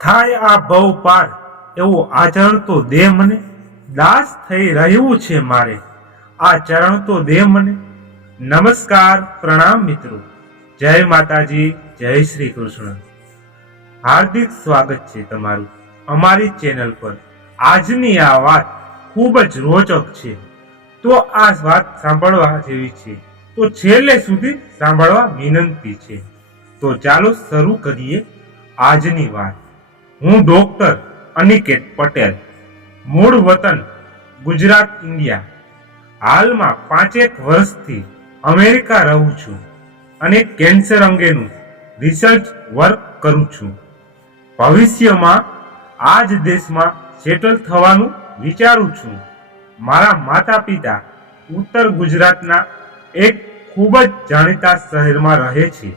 થાય આ ભવ પાર એવું આચરણ તો દે મને? દાસ થઈ રહ્યું છે મારે. આ ચરણ તો દે મને. નમસ્કાર, પ્રણામ મિત્રો. જય માતાજી, જય શ્રી કૃષ્ણ. હાર્દિક સ્વાગત છે તમારું અમારી ચેનલ પર. આજની આ વાત ખૂબ જ રોચક છે. તો આ વાત સાંભળવા જેવી છે. તો છેલ્લે સુધી સાંભળવા વિનંતી છે. તો ચાલો શરૂ કરીએ આજની વાત. હું ડોક્ટર અનિકેત પટેલ. મૂળ વતન ગુજરાત, ઇન્ડિયા. હાલમાં પાંચેક વર્ષથી અમેરિકા રહું છું અને કેન્સર અંગેનું રિસર્ચ વર્ક કરું છું. ભવિષ્યમાં આ જ દેશમાં સેટલ થવાનું વિચારું છું. મારા માતા પિતા ઉત્તર ગુજરાતના એક ખૂબ જ જાણીતા શહેરમાં રહે છે.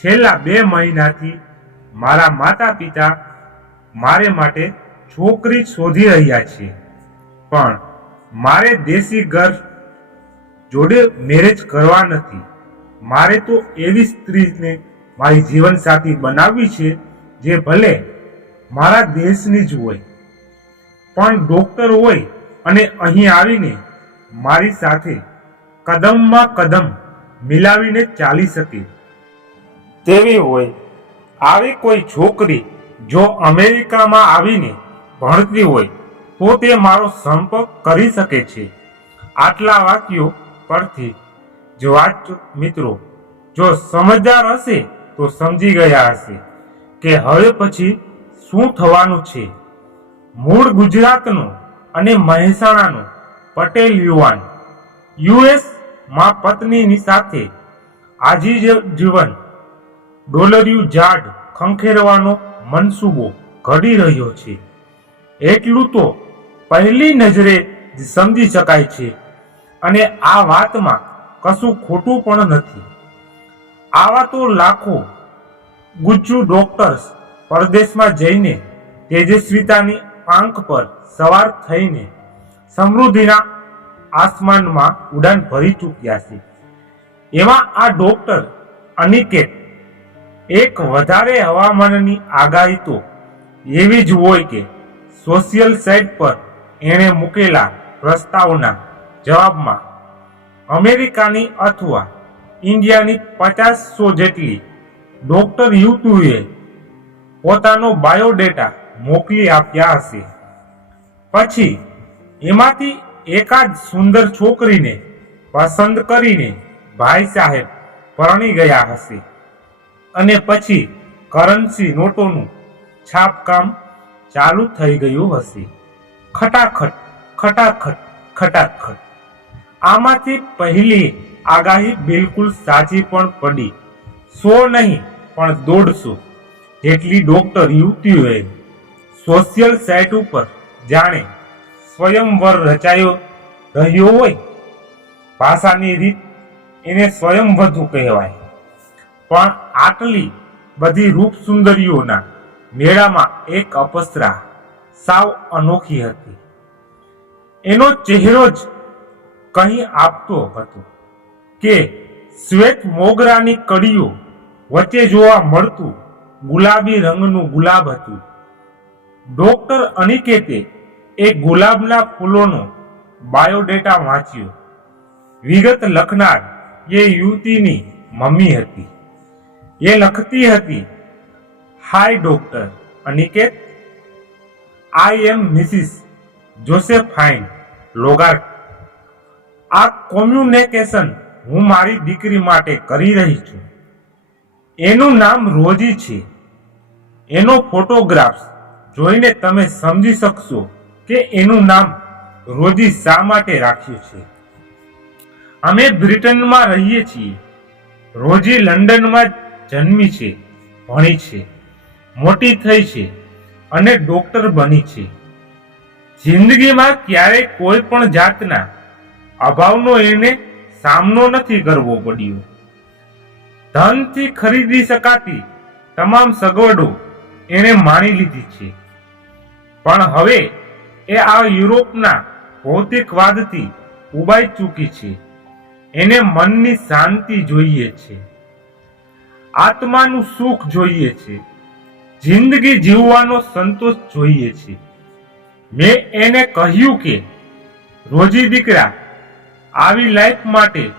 છેલ્લા બે મહિનાથી મારા માતા પિતા મારે માટે છોકરી શોધી રહ્યા છે પણ મારે દેશી ઘર જોડે મેરેજ કરવા નથી. મારે તો એવી સ્ત્રીને મારી જીવનસાથી બનાવવી છે જે ભલે મારા દેશની જ હોય, પણ ડોક્ટર હોય અને અહીં આવીને મારી સાથે કદમમાં કદમ મિલાવીને ચાલી શકે. તેવી હોય, આવી કોઈ છોકરી જો અમેરિકામાં આવીને ભણતી હોય, તો તે મારો સંપર્ક કરી શકે છે. આટલા વાક્યો પરથી જ વાત મિત્રો, જો સમજદાર હશે તો સમજી ગયા હશે કે હવે પછી શું થવાનું છે. મૂળ ગુજરાતનો અને મહેસાણાનો પટેલ યુવાન યુએસમાં પત્નીની સાથે આજીજીવન ડોલર્યું ઝાડ ખંખેરવાનો મનસૂબો ઘડી રહ્યો છે. એટલું તો પહેલી નજરે સમજી શકાય છે. અને આ વાતમાં કશું ખોટું પણ નથી. આવા તો લાખો ગુજ્જુ ડોક્ટર્સ પરદેશમાં જઈને તેજસ્વીતાની પાંખ પર સવાર થઈને સમૃદ્ધિના આસમાનમાં ઉડાન ભરી ચૂક્યા છે. એમાં આ ડોક્ટર અનિકેત એક વધારે હવામાનની આગાહી તો એવી જ હોય કે સોશિયલ સાઇટ પર એણે મૂકેલા પ્રસ્તાવના જવાબમાં અમેરિકાની અથવા ઇન્ડિયાની પચાસસો જેટલી ડોક્ટર યુટુએ પોતાનો બાયોડેટા મોકલી આપ્યા હશે. પછી એમાંથી એકાદ સુંદર છોકરીને પસંદ કરીને ભાઈ સાહેબ પરણી ગયા હશે. અને પછી કરન્સી નોટોનું છાપકામ ચાલુ થઈ ગયું હશે. ખટાખટ ખટાખટ ખટાખટ. આમાંથી પહેલી આગાહી બિલકુલ સાચી પણ પડી. સો નહીં, પણ દોઢસો. જેટલી ડોક્ટર યુવતીઓએ સોશિયલ સાઇટ ઉપર જાણે સ્વયંવર રચાયો રહ્યો હોય, ભાષાની રીત એને સ્વયંવધુ કહેવાય. પણ આટલી બધી રૂપ સુંદરીઓના મેળામાં એક અપસરા સાવ અનોખી હતી. એનો ચહેરો જ કહી આપતો હતો કે શ્વેત મોગરાની કડીઓ વચ્ચે જોવા મળતું ગુલાબી રંગનું ગુલાબ હતું. ડોક્ટર અનિકેતે એ ગુલાબના ફૂલોનો બાયોડેટા વાંચ્યો. વિગત લખનાર એ યુવતીની મમ્મી હતી. એ લખતી હતી hi doctor Aniket I am Mrs Josephine Logart આ કોમ્યુનિકેશન હું મારી દીકરી માટે કરી રહી છું। એનું નામ રોજી છે। એનો ફોટોગ્રાફ્સ જોઈને તમે સમજી શકશો કે એનું નામ રોજી શા માટે રાખ્યું છે। અમે બ્રિટનમાં રહીએ છીએ। રોજી લંડનમાં જન્મી છે, ભણી છે, મોટી થઈ છે અને ડોક્ટર બની છે. જિંદગીમાં ક્યારેય કોઈ પણ જાતના અભાવનો એને સામનો નથી કરવો પડ્યો. ધનથી ખરીદી શકાતી તમામ સગવડો એણે માણી લીધી છે. પણ હવે એ આ યુરોપના ભૌતિકવાદથી ઉબાઈ ચૂકી છે. એને મનની શાંતિ જોઈએ છે. આત્માનું સુખ જોઈએ છે. જિંદગી જીવવાનો સંતોષ જોઈએ છે. મેં એને કહ્યું કે, રોજી દીકરા, આવી લાઈફ માટે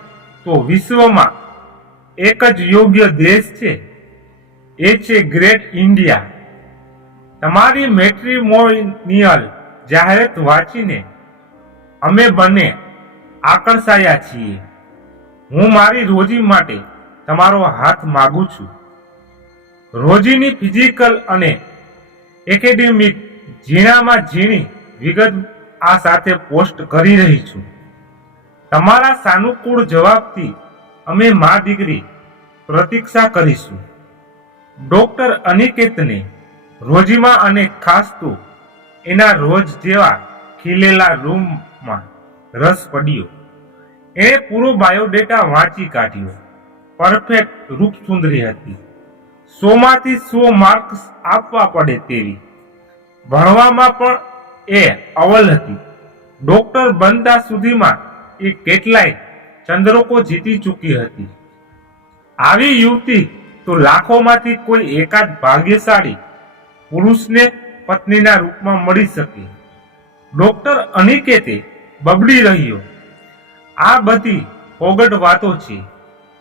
તો વિશ્વમાં એક જ યોગ્ય દેશ છે, એ છે ગ્રેટ ઇન્ડિયા. તમારી મેટ્રીમોનિયલ જાહેરાત વાંચીને અમે બંને આકર્ષાયા છીએ. હું મારી રોજી માટે તમારો હાથ માગું છું. રોજીની ફિઝિકલ અને એકેડેમિક ઝીણામાં ઝીણી વિગત આ સાથે પોસ્ટ કરી રહી છું. તમારા સાનુકૂળ જવાબથી અમે મા દીકરી પ્રતીક્ષા કરીશું. ડોક્ટર અનિકેતને રોજીમાં અને ખાસ તો એના રોજ જેવા ખીલેલા રૂમમાં રસ પડ્યો. એણે પૂરો બાયોડેટા વાંચી કાઢ્યો. પરફેક્ટ રૂપ સુંદરી હતી. સોમાંથી સો માર્ક્સ આપવા પડે તેવી. ભણવામાં પણ એ અવલ હતી. ડોક્ટર બનતા સુધીમાં એ કેટલાય ચંદ્રકો જીતી ચૂકી હતી. આવી યુવતી તો લાખોમાંથી કોઈ એકાદ ભાગ્યશાળી પુરુષને પત્નીના રૂપમાં મળી શકે. ડોક્ટર અનિકેતે બબડી રહ્યો. આ બધી ફોગટ વાતો છે.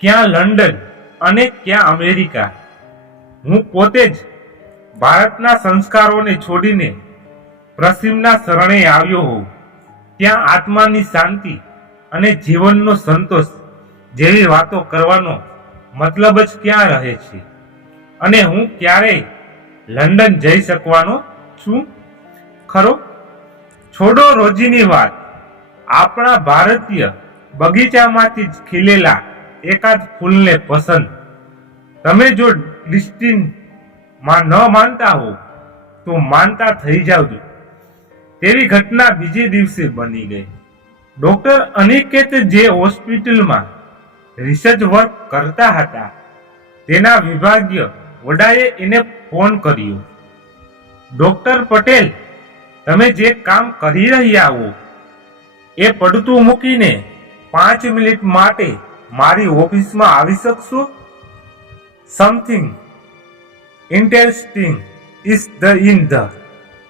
ક્યાં લંડન અને ક્યાં અમેરિકા? હું પોતે જ ભારતના સંસ્કારોને છોડીને પ્રસિમના શરણે આવ્યો હોઉં. ત્યાં આત્માની શાંતિ અને જીવનનો સંતોષ જેવી વાતો કરવાનો મતલબ જ ક્યાં રહે છે? અને હું ક્યારેય લંડન જઈ શકવાનો છું? ખરો? છોડો રોજીની વાત. આપણા ભારતીય બગીચામાંથી જ ખીલેલા એકાદ ફૂલને પસંદ. તમે જો ડિસ્ટિનમાં ન માનતા હો, તો માનતા થઈ જાવજો. તેવી ઘટના બીજે દિવસે બની ગઈ. ડોક્ટર અનિકેત જે હોસ્પિટલમાં રિસર્ચ વર્ક કરતા હતા, તેના વિભાગીય વડાએ એને ફોન કર્યો. ડોક્ટર પટેલ, તમે જે કામ કરી રહ્યા હો, એ પડતું મૂકીને પાંચ મિનિટ માટે મારી ઓફિસમાં આવી શકશો? Something interesting is the in the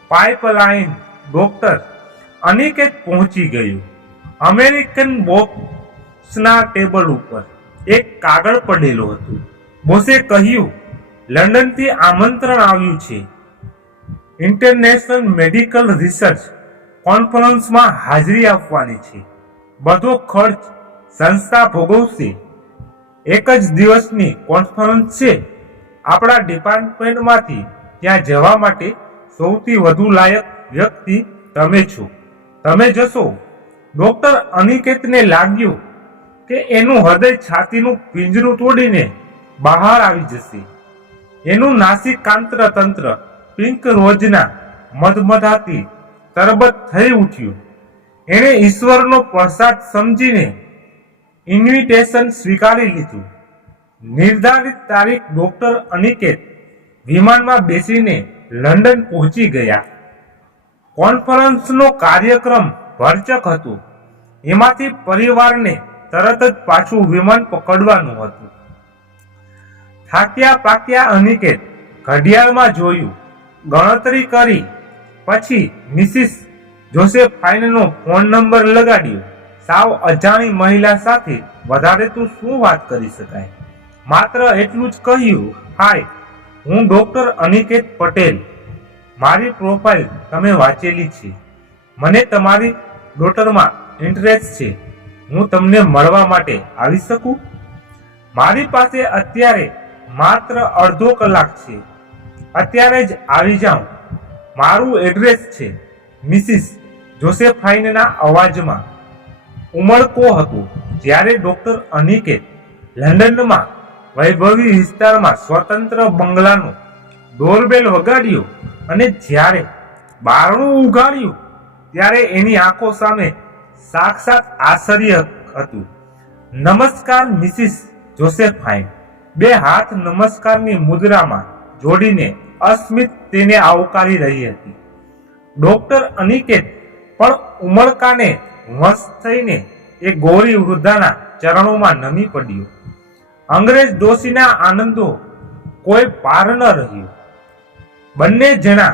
pipeline doctor Aniket પહોંચી ગયું. અમેરિકન બોક્સના ટેબલ ઉપર એક કાગળ પડેલું હતું. બોસે કહ્યું, લંડનથી આમંત્રણ આવ્યું છે. ઇન્ટરનેશનલ મેડિકલ રિસર્ચ કોન્ફરન્સમાં હાજરી આપવાની છે. બધો ખર્ચ સંસ્થા ભોગવશે. એક જ દિવસની કોન્ફરન્સ છે. આપણા ડિપાર્ટમેન્ટમાંથી ત્યાં જવા માટે સૌથી વધુ લાયક વ્યક્તિ તમે છો. તમે જશો. ડોક્ટર અનિકેતને લાગ્યું કે એનું હૃદય છાતીનું પિંજરું તોડીને બહાર આવી જશે. એનું નાસિકાંત્ર તંત્ર પિંક રોજના મધમધાથી તરબત થઈ ઉઠ્યું. એણે ઈશ્વરનો પ્રસાદ સમજીને ઇન્વિટેશન સ્વીકારી લીધું. નિર્ધારિત તારીખ ડોક્ટર અનિકેત વિમાનમાં બેસીને લંડન પહોંચી ગયા. કોન્ફરન્સનો કાર્યક્રમ ભરચક હતો. એમાંથી પરિવારને તરત જ પાછું વિમાન પકડવાનું હતું. થાક્યા પાક્યા અનિકેત ઘડિયાળમાં જોયું. ગણતરી કરી. પછી મિસિસ જોસેફાઇનનો ફોન નંબર લગાડ્યો. સાવ અજાણી મહિલા સાથે વધારે તો શું વાત કરી શકાય? માત્ર એટલું જ કહ્યું, હાય, હું ડોક્ટર અનિકેત પટેલ. મારી પ્રોફાઇલ તમે વાંચેલી છે. મને તમારી ડોટરમાં ઇન્ટરેસ્ટ છે. હું તમને મળવા માટે આવી શકું? મારી પાસે અત્યારે માત્ર અડધો કલાક છે. અત્યારે જ આવી જાઉં. મારું એડ્રેસ છે, મિસિસ જોસેફાઇનના અવાજમાં. ઉમળકો હતો. જ્યારે ડોક્ટર અનિકેત લંડનમાં વૈભવી વિસ્તારમાં સ્વતંત્ર બંગલાનો ડોરબેલ વગાડ્યો અને જ્યારે બારણું ઉગાડ્યું ત્યારે એની આંખો સામે સાક્ષાત આશ્ચર્ય હતું. નમસ્કાર મિસિસ જોસેફાઇન. બે હાથ નમસ્કારની મુદ્રામાં જોડીને અસ્મિત તેને આવકારી રહી હતી. ડોક્ટર અનિકેત પણ ઉમળકાને વશ થઈને એ ગોરી વૃદ્ધાના ચરણોમાં નમી પડ્યો. અંગ્રેજ દોશીના આનંદો કોઈ પાર ન રહ્યો. બંને જણા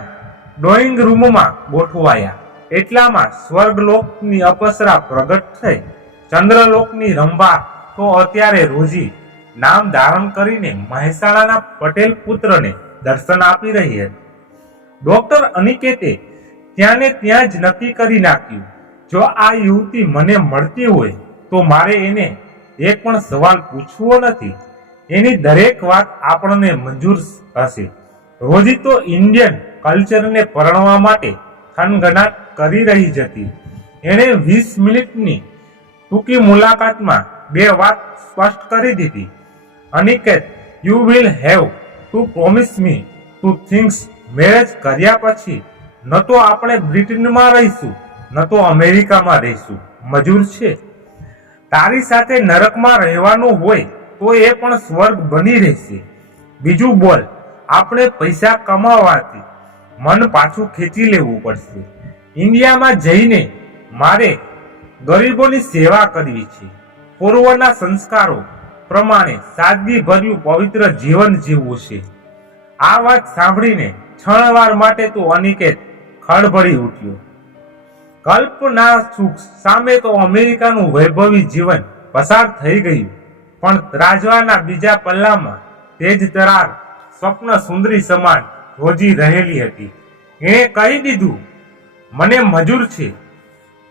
ડ્રોઈંગ રૂમમાં ગોઠવાયા. એટલામાં સ્વર્ગલોકની અપસરા પ્રગટ થઈ. ચંદ્રલોકની રંભા તો અત્યારે રોજી નામ ધારણ કરીને મહેસાણાના પટેલ પુત્રને દર્શન આપી રહી હતી. ડોક્ટર અનિકેતે ત્યાંને ત્યાં જ નક્કી કરી નાખ્યું. જો આ યુવતી મને મળતી હોય, તો મારે એને એક પણ સવાલ પૂછવો નથી. એની દરેક વાત આપણને મંજૂર હશે. રોજી તો ઇન્ડિયન કલ્ચરને પરણવા માટે થનગનાટ કરી રહી જતી એણે વીસ મિનિટની ટૂંકી મુલાકાતમાં બે વાત સ્પષ્ટ કરી દીધી. Aniket you will have to promise me two things marriage કર્યા પછી, ન તો આપણે બ્રિટનમાં રહીશું. ન તો અમેરિકામાં રહીશું. મજૂર છે. તારી સાથે નરકમાં રહેવાનું હોય તો એ પણ સ્વર્ગ બની રહેશે. બીજું બોલ, આપણે પૈસા કમાવાથી મન પાછું ખેંચી લેવું પડશે. ઇન્ડિયામાં જઈને મારે ગરીબોની સેવા કરવી છે. પૂર્વના સંસ્કારો પ્રમાણે સાદગીભર્યું પવિત્ર જીવન જીવવું છે. આ વાત સાંભળીને ક્ષણવાર માટે તો અનિકેત ખળભળી ઉઠ્યો. કલ્પના સુખ સામે તો અમેરિકાનું વૈભવી જીવન પસાર થઈ ગયું. પણ ત્રાજવાના બીજા પલ્લામાં તેજ તરાર સ્વપ્ન સુંદરી સમાન રોજી રહેલી હતી. એણે કહી દીધું, મને મજૂર છે.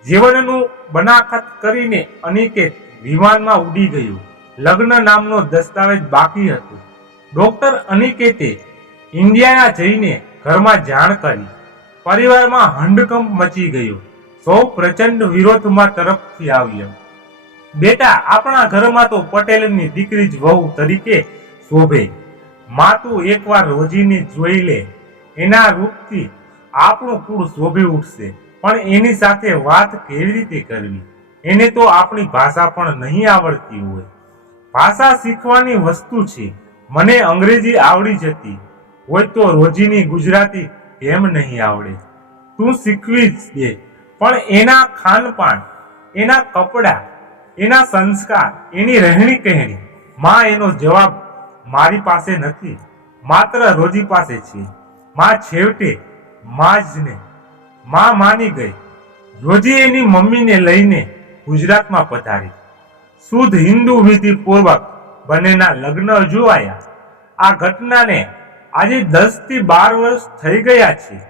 જીવનનું બનાખત કરીને અનિકેત વિમાનમાં ઉડી ગયું. લગ્ન નામનો દસ્તાવેજ બાકી હતો. ડોક્ટર અનિકેતે ઇન્ડિયાના જઈને ઘરમાં જાણ કરી. પરિવારમાં હંડકંપ મચી ગયો. સૌ પ્રચંડ વિરોધમાં તરફથી આવ્યો. બેટા, આપણા ઘરમાં તો પટેલની દીકરી જ વહુ તરીકે શોભે. માં તું એકવાર રોજીને જોઈ લે. એના રૂપથી આપણું કુળ શોભી ઉઠશે. પણ એની સાથે વાત કેવી રીતે કરવી? એને તો આપણી ભાષા પણ નહીં આવડતી હોય. ભાષા શીખવાની વસ્તુ છે. મને અંગ્રેજી આવડી જતી. હોય તો રોજીની ગુજરાતી કેમ નહીં આવડે? તું શીખવી જ દે. પણ એના ખાનપાન, એના કપડાં, એના સંસ્કાર, એની રહેણી કહેણી, માં એનો જવાબ મારી પાસે નથી. માત્ર રોજી પાસે છે. માં છેવટે માં જ ને. માં માની ગઈ. રોજી એની મમ્મીને લઈને ગુજરાતમાં પધારી. શુદ્ધ હિન્દુ વિધિ પૂર્વક બંનેના લગ્ન જોવાયા. આ ઘટનાને આજે દસથી બાર વર્ષ થઈ ગયા છે.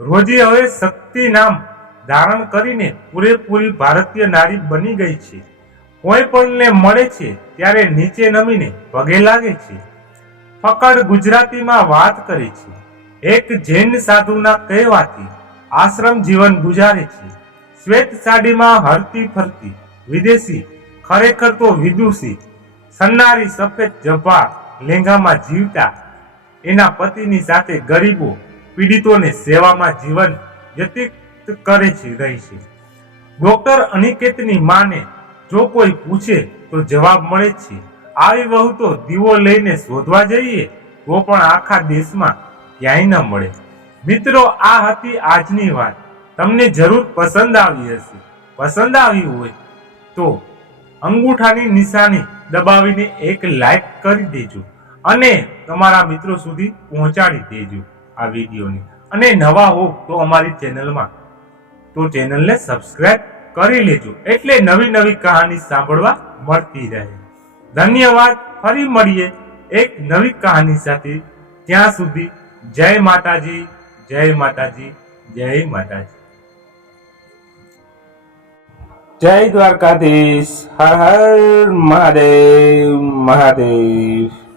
રોજી હવે શક્તિ નામ ધારણ કરીને પૂરેપૂરી ભારતીય નારી બની ગઈ છે. કોઈ પણને મળે છે ત્યારે નીચે નમીને પગે લાગે છે. ફકડ ગુજરાતીમાં વાત કરે છે. એક જૈન સાધુના કહેવાથી આશ્રમ જીવન ગુજારે છે. શ્વેત સાડીમાં હરતી ફરતી વિદેશી, ખરેખર તો વિદુષી, સન્નારી સફેદ જભા લેંગામાં જીવતા, એના પતિની સાથે ગરીબો, પીડિતોને સેવામાં જીવન વ્યતીત કરે છે, રહી છે. ડોક્ટર અનિકેતની માને, જો કોઈ પૂછે, તો જવાબ મળે છે. આવી વહુ તો દીવો લઈને શોધવા જઈએ, તો પણ આખા દેશમાં ક્યાંય ન મળે. મિત્રો, આ હતી આજની વાત. તમને જરૂર પસંદ આવી હશે. પસંદ આવી હોય તો અંગૂઠાની નિશાની દબાવીને એક લાઈક કરી દેજો અને તમારા મિત્રો સુધી પહોંચાડી દેજો આ વિડીયોને. અને નવા હો તો અમારી ચેનલમાં તો ચેનલને સબસ્ક્રાઇબ કરી લેજો. એટલે નવી નવી કહાની સાંભળવા મળતી રહે. ધન્યવાદ. ફરી મળીએ એક નવી કહાની સાથે. ત્યાં સુધી જય માતાજી જય માતાજી જય માતાજી. જય દ્વારકાધીશ. હર હર મહાદેવ મહાદેવ.